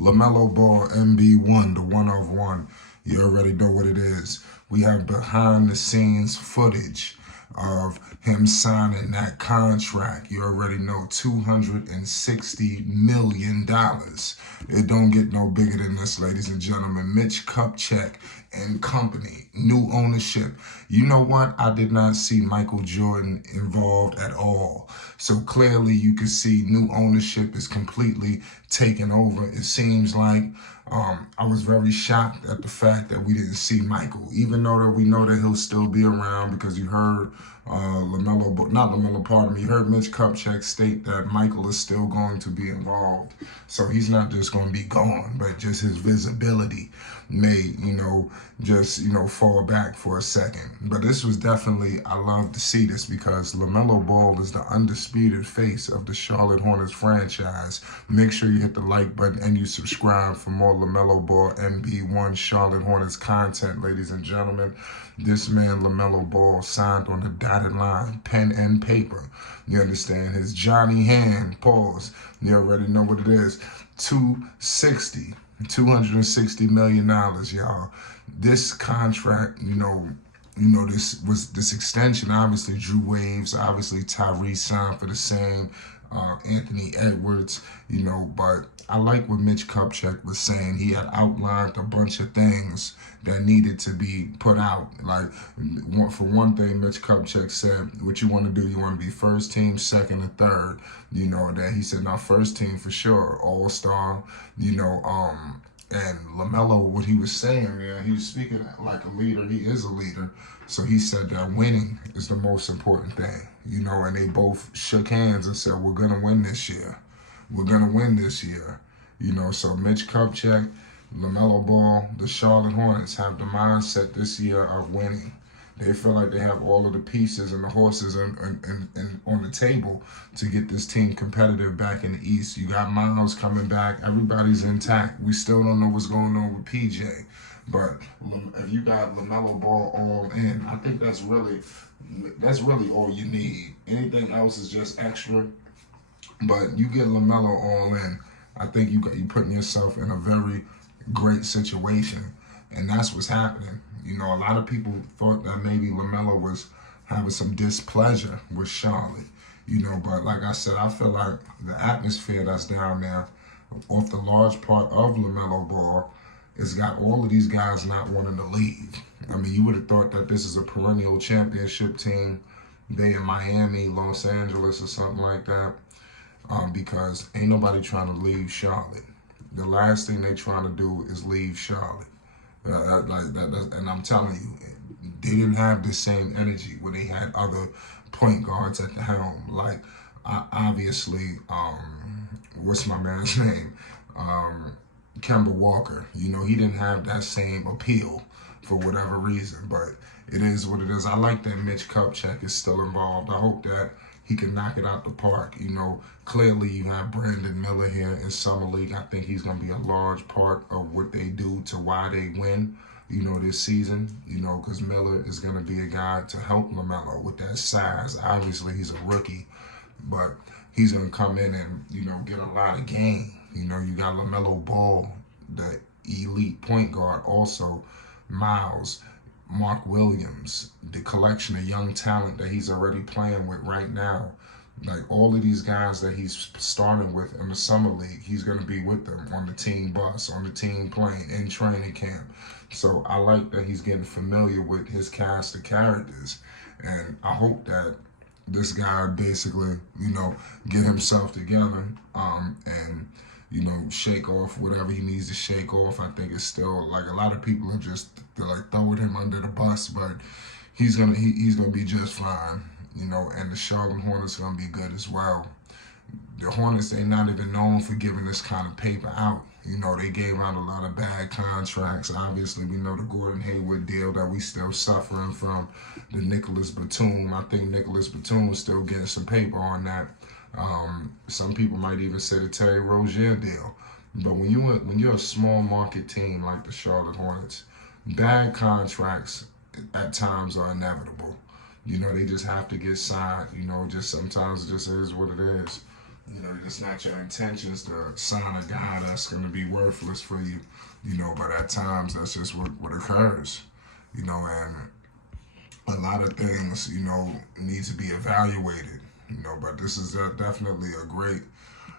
Lamelo Ball MB1, the one of one. You already know what it is. We have behind the scenes footage of him signing that contract. You already know $260 million. It don't get no bigger than this, ladies and gentlemen. Mitch Kupchak and company, new ownership. You know what? I did not see Michael Jordan involved at all. So clearly you can see new ownership is completely taken over. It seems like I was very shocked at the fact that we didn't see Michael, even though that we know that he'll still be around because you heard you heard Mitch Kupchak state that Michael is still going to be involved. So he's not just going to be gone, but just his visibility may, fall back for a second. But this was definitely, I love to see this because Lamelo Ball is the undisputed face of the Charlotte Hornets franchise. Make sure you hit the like button and you subscribe for more Lamelo Ball MB1 Charlotte Hornets content, ladies and gentlemen. This man, Lamelo Ball, signed on the dotted line, pen and paper. You understand? His Johnny hand, pause. You already know what it is. $260 million, y'all. This contract, this extension obviously drew waves. Obviously, Tyrese signed for the same. Anthony Edwards, but I like what Mitch Kupchak was saying. He had outlined a bunch of things that needed to be put out. Like, for one thing, Mitch Kupchak said, what you want to do, you want to be first team, second, and third. That he said, now first team for sure, all-star, and LaMelo, what he was saying, he was speaking like a leader. He is a leader. So he said that winning is the most important thing, and they both shook hands and said, we're going to win this year. We're going to win this year. So Mitch Kupchak, LaMelo Ball, the Charlotte Hornets have the mindset this year of winning. They feel like they have all of the pieces and the horses and on the table to get this team competitive back in the East. You got Miles coming back. Everybody's intact. We still don't know what's going on with PJ. But if you got LaMelo Ball all in, I think that's really all you need. Anything else is just extra. But you get LaMelo all in, I think you putting yourself in a very great situation. And that's what's happening. A lot of people thought that maybe LaMelo was having some displeasure with Charlotte. But like I said, I feel like the atmosphere that's down there, off the large part of LaMelo Ball, has got all of these guys not wanting to leave. I mean, you would have thought that this is a perennial championship team. They in Miami, Los Angeles, or something like that. Because ain't nobody trying to leave Charlotte. The last thing they trying to do is leave Charlotte. And I'm telling you, they didn't have the same energy where they had other point guards at the helm. Like, obviously, what's my man's name? Kemba Walker. He didn't have that same appeal for whatever reason, but it is what it is. I like that Mitch Kupchak is still involved. I hope that he can knock it out the park. Clearly you have Brandon Miller here in Summer League. I think he's going to be a large part of what they do to why they win, this season, because Miller is going to be a guy to help LaMelo with that size. Obviously, he's a rookie, but he's going to come in and, get a lot of game. You got LaMelo Ball, the elite point guard, also Miles, Mark Williams, the collection of young talent that he's already playing with right now. Like, all of these guys that he's starting with in the Summer League, he's going to be with them on the team bus, on the team plane, in training camp. So I like that he's getting familiar with his cast of characters. And I hope that this guy basically, get himself together and, shake off whatever he needs to shake off. I think it's still, like, a lot of people are they're like throwing him under the bus, but he's gonna be just fine, and the Charlotte Hornets are gonna be good as well. The Hornets, they're not even known for giving this kind of paper out. They gave out a lot of bad contracts. Obviously, we know the Gordon Hayward deal that we still suffering from. The Nicholas Batum, I think Nicholas Batum was still getting some paper on that. Some people might even say the Terry Rozier deal. But when you're a small market team like the Charlotte Hornets, bad contracts at times are inevitable. They just have to get signed. Just sometimes it just is what it is. You know, it's not your intentions to sign a guy that's going to be worthless for you. You know, but at times that's just what occurs. You know, and a lot of things, you know, need to be evaluated. You know, but this is definitely a great,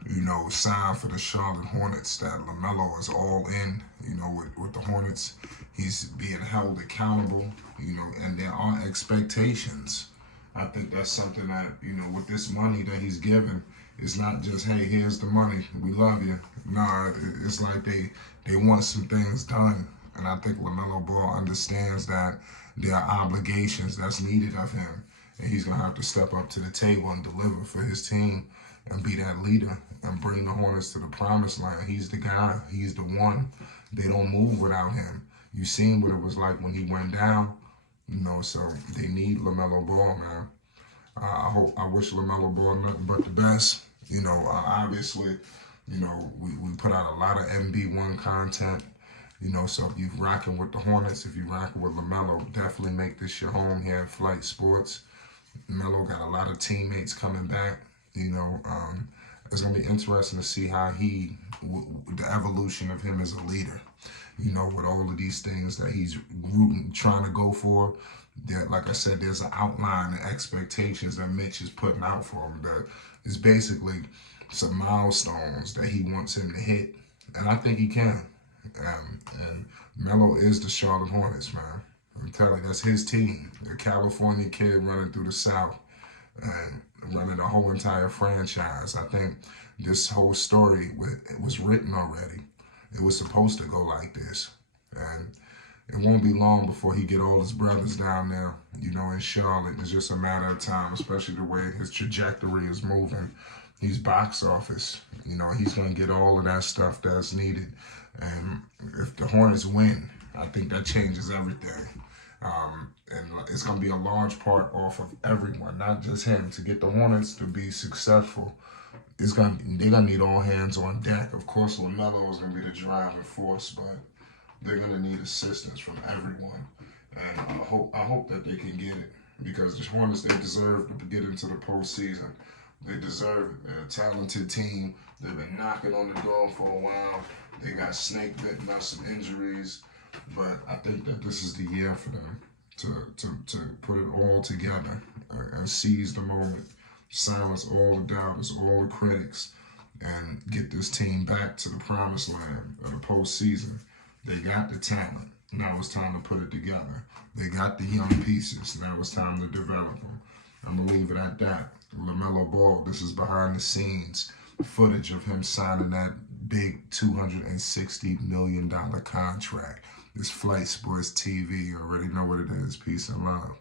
you know, sign for the Charlotte Hornets that Lamelo is all in. You know, with the Hornets, he's being held accountable. You know, and there are expectations. I think that's something that, you know, with this money that he's given, it's not just, hey, here's the money, we love you. No, it's like they want some things done, and I think Lamelo Ball understands that there are obligations that's needed of him, and he's gonna have to step up to the table and deliver for his team and be that leader and bring the Hornets to the promised land. He's the guy. He's the one. They don't move without him. You seen what it was like when he went down. You know, so they need Lamelo Ball, man. I wish Lamelo Ball nothing but the best. You know, obviously, you know, we put out a lot of MB1 content. You know, so if you're rocking with the Hornets, if you're rocking with Lamelo, definitely make this your home here at Flight Sports. Melo got a lot of teammates coming back. You know, it's gonna be interesting to see how the evolution of him as a leader. You know, with all of these things that he's trying to go for. That, like I said, there's an outline and expectations that Mitch is putting out for him. That is basically some milestones that he wants him to hit, and I think he can. And Melo is the Charlotte Hornets, man. I'm telling you, that's his team. A California kid running through the South and running a whole entire franchise. I think this whole story was written already. It was supposed to go like this. And it won't be long before he get all his brothers down there, you know, in Charlotte. It's just a matter of time, especially the way his trajectory is moving. He's box office. You know, he's going to get all of that stuff that's needed. And if the Hornets win, I think that changes everything. And it's going to be a large part off of everyone, not just him. To get the Hornets to be successful, they're gonna need all hands on deck. Of course, Lamelo is gonna be the driving force, but they're gonna need assistance from everyone. And I hope that they can get it, because the Hornets, they deserve to get into the postseason. They deserve it. They're a talented team. They've been knocking on the door for a while. They got snake bitten by some injuries, but I think that this is the year for them to put it all together and seize the moment, silence all the doubters, all the critics, and get this team back to the promised land of the postseason. They got the talent. Now it's time to put it together. They got the young pieces. Now it's time to develop them. I'm going to leave it at that. Lamelo Ball, this is behind the scenes footage of him signing that big $260 million contract. This Flight Sports TV, you already know what it is. Peace and love.